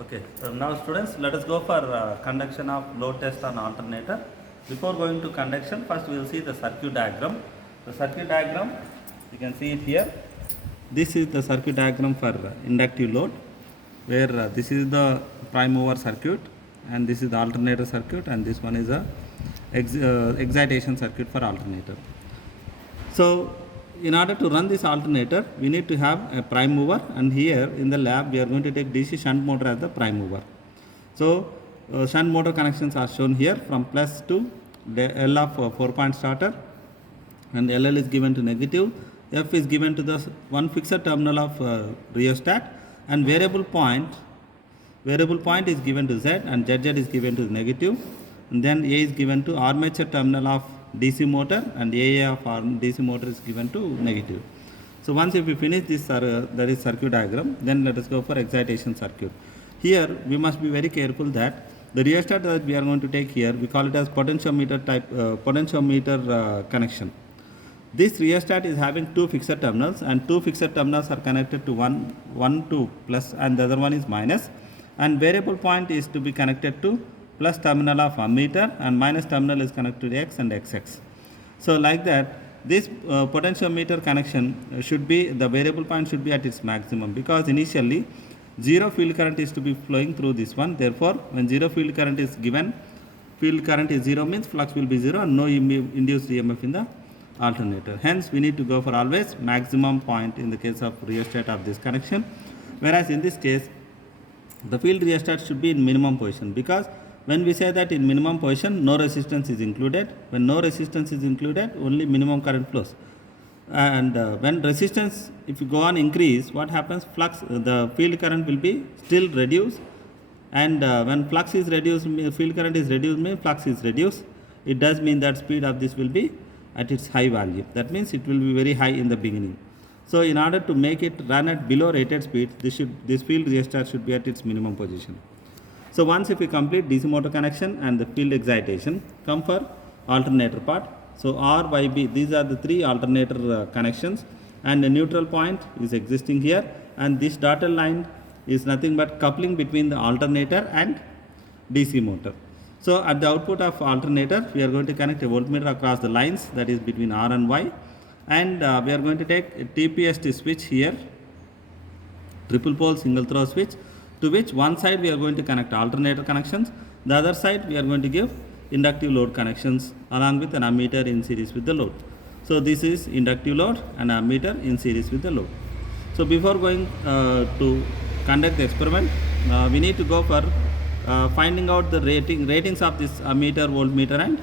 Okay, now students, let us go for conduction of load test on alternator. Before going to conduction, first we will see the circuit diagram. The circuit diagram, you can see it here. This is the circuit diagram for inductive load, where this is the prime mover circuit, and this is the alternator circuit, and this one is a excitation circuit for alternator. So in order to run this alternator, we need to have a prime mover, and here in the lab we are going to take DC shunt motor as the prime mover. So shunt motor connections are shown here from plus to the L of 4-point starter, and LL is given to negative, F is given to the one fixed terminal of rheostat, and variable point is given to Z, and ZZ is given to the negative, and then A is given to armature terminal of DC motor, and AA of DC motor is given to negative. So once if we finish this that is circuit diagram, then let us go for excitation circuit. Here we must be very careful that the rheostat that we are going to take here, we call it as potentiometer type potentiometer connection. This rheostat is having two fixed terminals, and two fixed terminals are connected to one to plus and the other one is minus, and variable point is to be connected to plus terminal of ammeter, and minus terminal is connected to X and XX. So like that, this potentiometer connection should be, the variable point should be at its maximum, because initially zero field current is to be flowing through this one. Therefore, when zero field current is given, field current is zero means flux will be zero and no induced EMF in the alternator. Hence, we need to go for always maximum point in the case of rheostat of this connection, whereas in this case the field rheostat should be in minimum position, because when we say that in minimum position, no resistance is included. When no resistance is included, only minimum current flows. And when resistance, if you go on increase, what happens? Flux, the field current will be still reduced. And when flux is reduced, field current is reduced, means flux is reduced. It does mean that speed of this will be at its high value. That means it will be very high in the beginning. So in order to make it run at below rated speed, this field rheostat should be at its minimum position. So once if we complete DC motor connection and the field excitation, come for alternator part. So R, Y, B, these are the three alternator connections, and the neutral point is existing here, and this dotted line is nothing but coupling between the alternator and DC motor. So at the output of alternator, we are going to connect a voltmeter across the lines, that is between R and Y, and we are going to take a TPST switch here, triple pole single throw switch, to which one side we are going to connect alternator connections, the other side we are going to give inductive load connections along with an ammeter in series with the load. So this is inductive load and ammeter in series with the load. So before going to conduct the experiment, we need to go for finding out the ratings of this ammeter, voltmeter and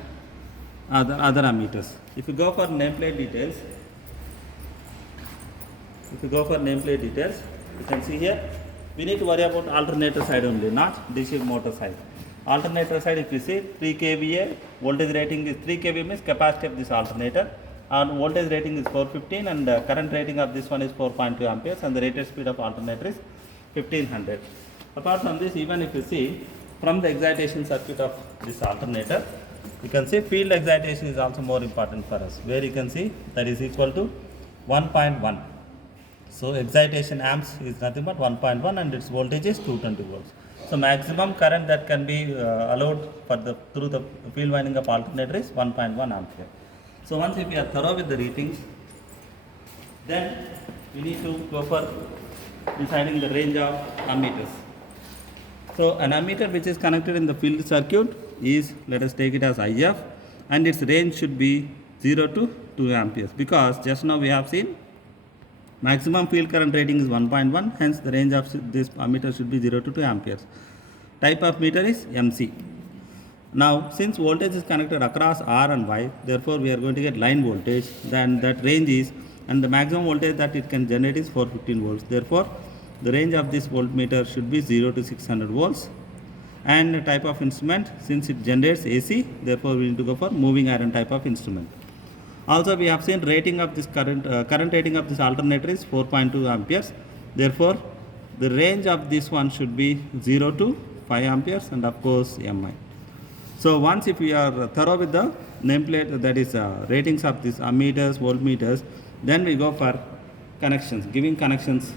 other ammeters. If you go for nameplate details, you can see here, we need to worry about alternator side only, not DC motor side. Alternator side, if you see 3 kVA, voltage rating is 3 kVA means capacity of this alternator, and voltage rating is 415, and current rating of this one is 4.2 amperes, and the rated speed of alternator is 1500. Apart from this, even if you see from the excitation circuit of this alternator, you can see field excitation is also more important for us, where you can see that is equal to 1.1. So excitation amps is nothing but 1.1, and its voltage is 220 volts. So maximum current that can be allowed for through the field winding of alternator is 1.1 ampere. So once if we are thorough with the readings, then we need to go for deciding the range of ammeters. So an ammeter which is connected in the field circuit is, let us take it as IF, and its range should be 0 to 2 amperes, because just now we have seen maximum field current rating is 1.1, hence the range of this ammeter should be 0 to 2 amperes. Type of meter is MC. Now, since voltage is connected across R and Y, therefore we are going to get line voltage, then that range is, and the maximum voltage that it can generate is 415 volts. Therefore, the range of this voltmeter should be 0 to 600 volts. And the type of instrument, since it generates AC, therefore we need to go for moving iron type of instrument. Also, we have seen rating of this current rating of this alternator is 4.2 amperes. Therefore, the range of this one should be 0 to 5 amperes, and of course MI. So once if we are thorough with the nameplate, that is ratings of these ammeters, voltmeters, then we go for connections, giving connections